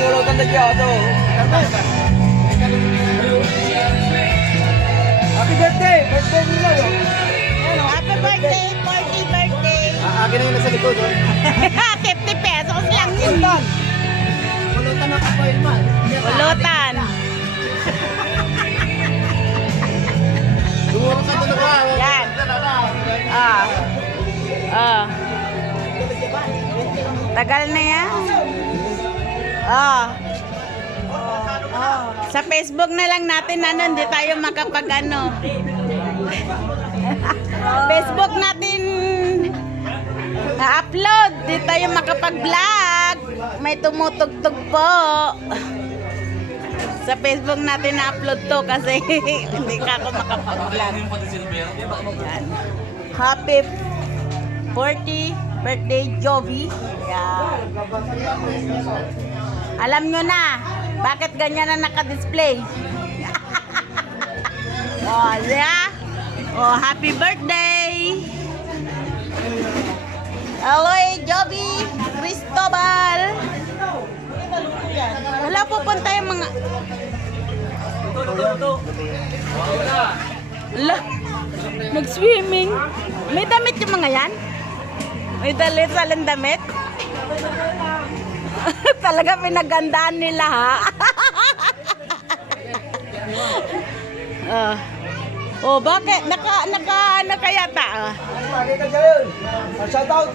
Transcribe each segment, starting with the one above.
siguro tagyado. Happy birthday! Birthday nila yun. Happy birthday, 40 birthday. Akin na yung nasa likod. 50 pesos lang yun. Pulutan ng kapoil man. Pulutan. Siguro sa dalawa. Yan. Ah. Ah. Tagal na yan. Ah. Sa Facebook na lang natin hindi tayo makapag Facebook natin upload, di tayo makapag-vlog. May tumutugtog po. Sa Facebook natin na-upload to kasi hindi ka ako makapag-vlog. Yan. Happy 40 birthday, Jovi. Yan. Alam nyo na, bakit ganyan na naka-display? Oh, yeah. Oh, happy birthday. Hello, Jovi Cristobal. Wala pupunta yung mga... Ala, mag-swimming. May damit yung mga yan? May dalit-salang damit? Talaga pinagandaan nila, ha? Oh, bakit? Nakayata, Shoutout!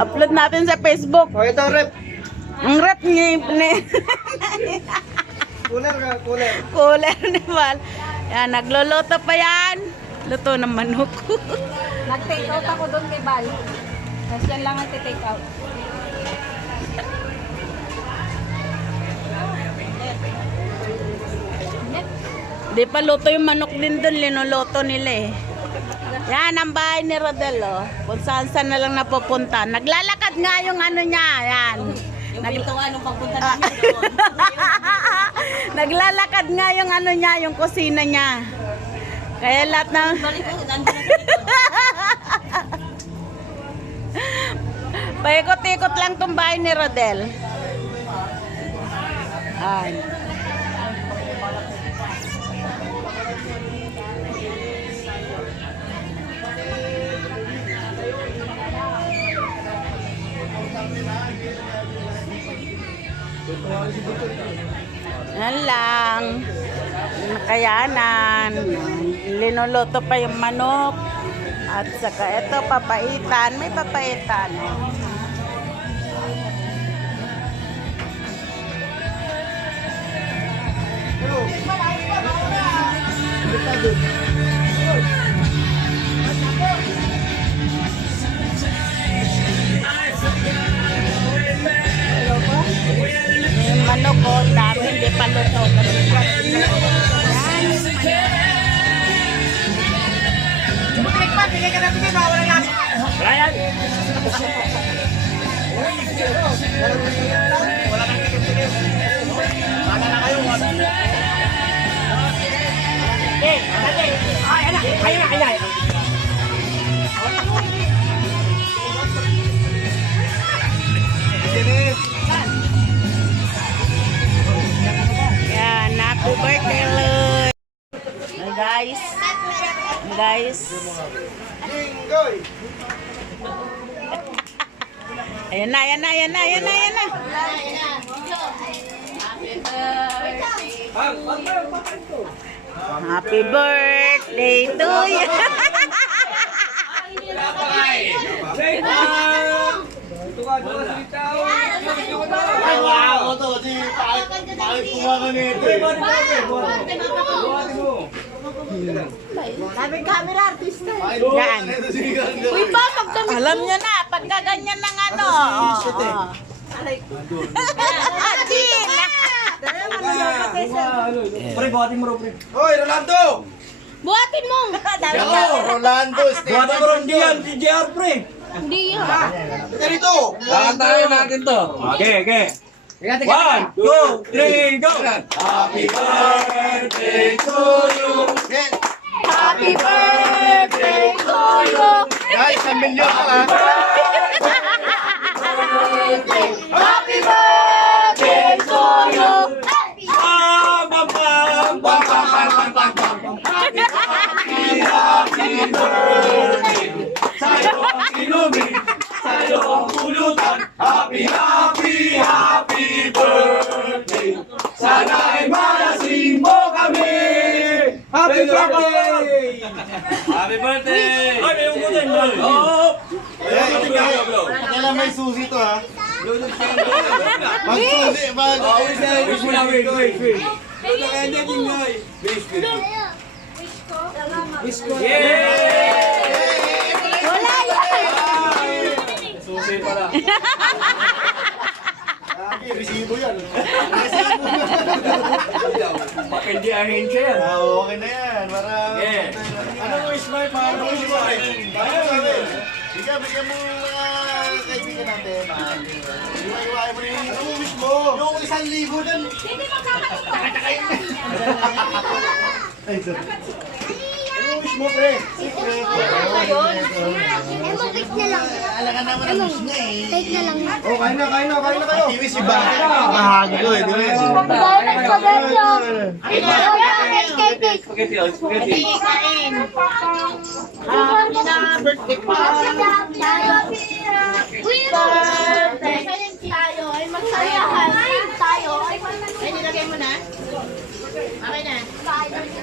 Upload natin sa Facebook. O, ito rep. Ang rep niya Cooler ka, cooler. Cooler ni Val. Yan, nagluluto pa yan. Luto ng manok. Nag-take out ako doon kay Bal. Tapos yan lang ang take out. Di pa luto yung manok din doon. Linuluto nila eh. Yan ang bahay ni Rodel, oh. Kung saan na lang napupunta. Naglalakad nga yung niya. Yan. Yung pintuan nung pagpunta namin doon. Naglalakad nga yung niya, yung kusina niya. Kaya lahat ng... Balik ko, nandun na sa likod. Paikot-ikot lang tong bahay ni Rodel. Ay. Yan lang. Nakayanan. Linuluto pa yung manok. At saka ito, papaitan. May papaitan. Yung manok ko, dami, hindi pa luto. Buklik pa, bigay ka na bigay, bawal ang lasa. Brian! Wala kang tikit-tikit. Sana na kayo, ay. Yan, happy birthday, Lord. Guys. Ayan na. Happy birthday to you. Wow, to, di palit kumakan nito. Sabi camera artista. Yan. Uy, ba? Magdamit Alam nyo na, pagka ganyan ng Pre, buhatin mo, pre. Hoy, Rolando! buhatin mo. Rolando, Buhatin mo rin diyan, si JR, pre. Hindi yun. Ika rito! Tayo natin to. Okay. 1, 2, 3, go! Happy birthday to you! Happy birthday to you. Guys, 1 milyon ka ha! Happy birthday. Sana ay malasing mo kami! Happy birthday! Happy birthday! Ay, may yung din! Oo! Kailan may susi to ha? Mag-susi, mag... Wish mo na, wish, wish, wish. Wish ko. Yay! Wala yan! Susi pala. Resibo yan. Baka hindi ahensya yan. Okay na yan. Para... Yeah. Anong wish mo? Paano wish mo? Bigyan mo mga kaibigan natin. Iwain mo na yung... Anong wish mo? Yung 1,000 dyan. Hindi magkakakita. Ay, sorry. Anong wish mo, pre? Pre. Fake na lang. Alaga naman ang wish niya eh. Fake na lang. Oh, kain na kayo. Wish si Baka. Nakahagi ko eh, di ba? Dahil nagpagay yung... Spaghetti, oh, spaghetti. birthday pa. Tayo ay magsayahan. Tayo ay Ay, nilagay mo na? Okay na.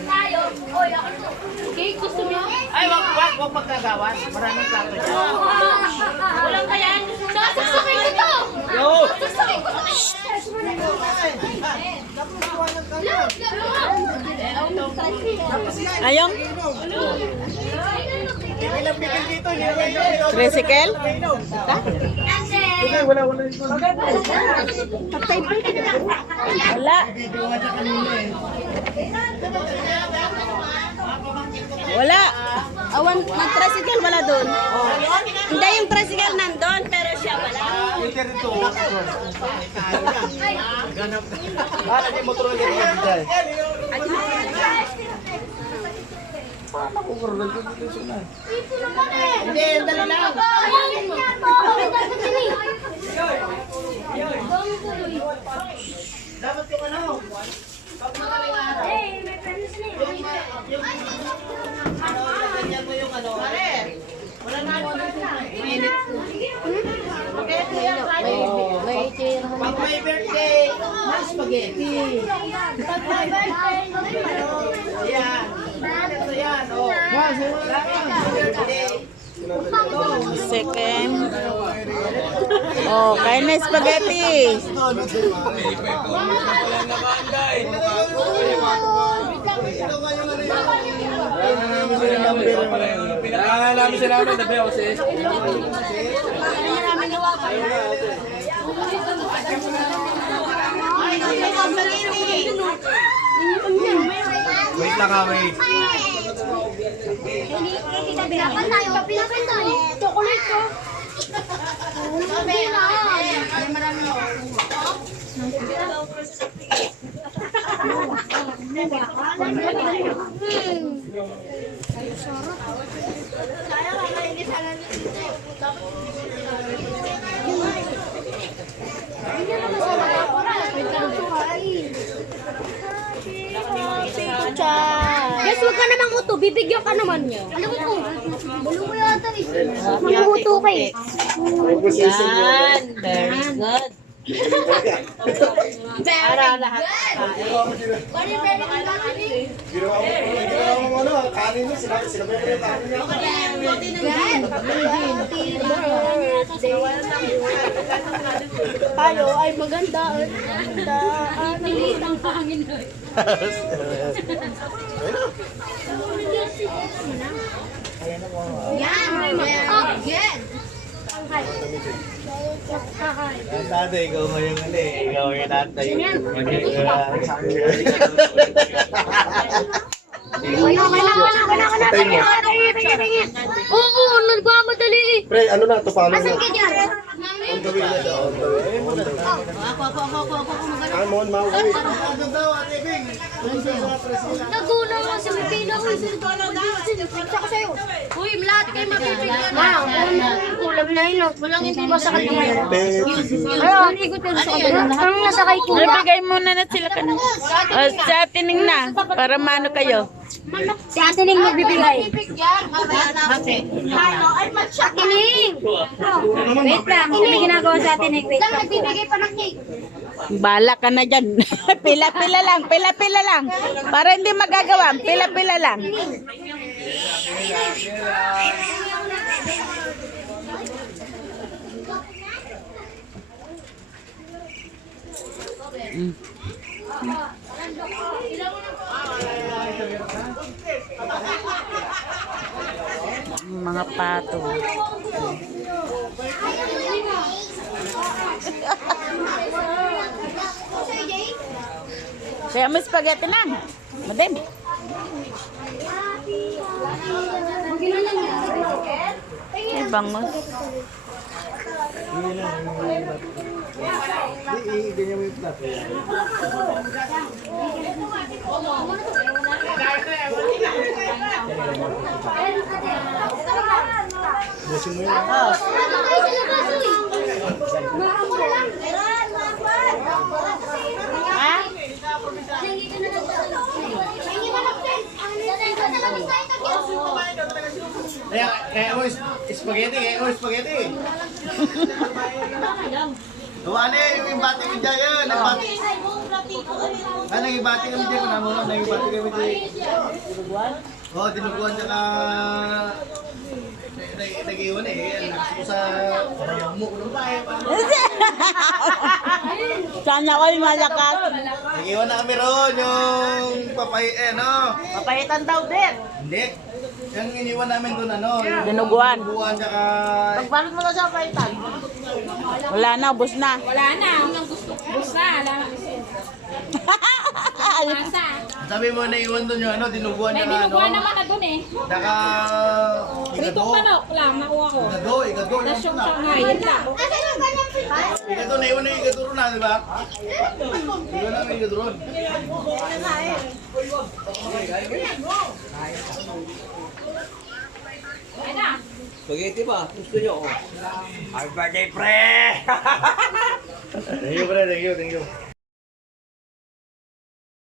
tayo. Oy, ako to. Cake, gusto niyo? Ay, wag magkagawan. Maraming plato dyan. Walang kaya. Sasaksakin ko to! Yo! Sasaksakin ko to! Ayong? Tricycle? Wala. Wala. Awan, mag-tricycle wala doon. Hindi, yung tricycle nandun, pero siya wala. Naging motor na ganyan dyan. Hindi, dala lang. Dapat yung ano, pag madaling araw, ganyan mo yung ano, wala na ako minute. Pag may birthday, may spaghetti. Pag may birthday, yan. Ito yan, oh. Birthday. Second. Oh, kain na spaghetti. Namin sila namin, the boses. Wait lang ha, wait. Pinapan tayo. Pinapan tayo. Chocolate ko. Guys, wag ka namang uto. Bibigyan ka naman niyo. Alam mo ko. Bulong mo yata eh. Maluto ka eh. Yan. Very good. Para lahat. Ginawa mo ano, kanin mo, sila ba yung kanin niya? Tayo ay maganda. Nilitang hangin doon. Yan. Oh, yan. Ang tatay, ikaw ngayong ano eh. Ikaw yung tatay. Oo, nagmamadali eh. Pre, ano na, ito paano Asan na? ka dyan? On the way na daw, on the way. Come on, mauwi. Nagunaw lang si Pipino ko. Saka sa'yo. Uy, lahat kayo mapipigyan. Kulang na yun. Walang hindi ba sa kanila? Ayun, ikot yun sa kanila. Anong nasa kay kuya? Nabigay muna na sila ka na. O, sa tining na. Para mano kayo. Si Ate Ning magbibigay. Kasi. Ate Ning! Wait lang, ano may ginagawa sa Ate Ning? Wait lang. Nagbibigay pa ng cake. Bala ka na dyan. Pila-pila lang, pila-pila lang. Para hindi magagawa, pila-pila lang. Mga pato. Kaya mo spaghetti lang. Madem. Ay, bangos. Ganyan mo yung plato. Busin mo yun. Ha? Kaya mo spaghetti, kaya mo spaghetti. Tuwali, yung ibati mo dyan yun. Nagbati. Nangibati kami dyan. Kunamulong, nangibati kami dyan. Oo, dinuguan niya ka... Nag-iwan eh. Sa... Mo. Sana ko'y malakas. Nag-iwan na kami ron. Yung papay... Papayitan daw din. Hindi. Yung iniwan namin doon yung Dinuguan. dinuguan tsaka... Pagbalot mo na sa paitan. Wala na, ubos na. Wala na. Bus na. Wala na. Masa. Sabi mo na iwan doon yung dinuguan May niya binuguan naman na dun eh. Tsaka... Pritong manok lang. Nakuha ko. Igado. Tapos yung Shanghai. Yun lang. Igado, naiwan na yung igado ron di ba? Iwan na yung igado ron. Ayun na. Spaghetti ba? Gusto nyo? Ay, bagay pre! Thank you, pre. Thank you.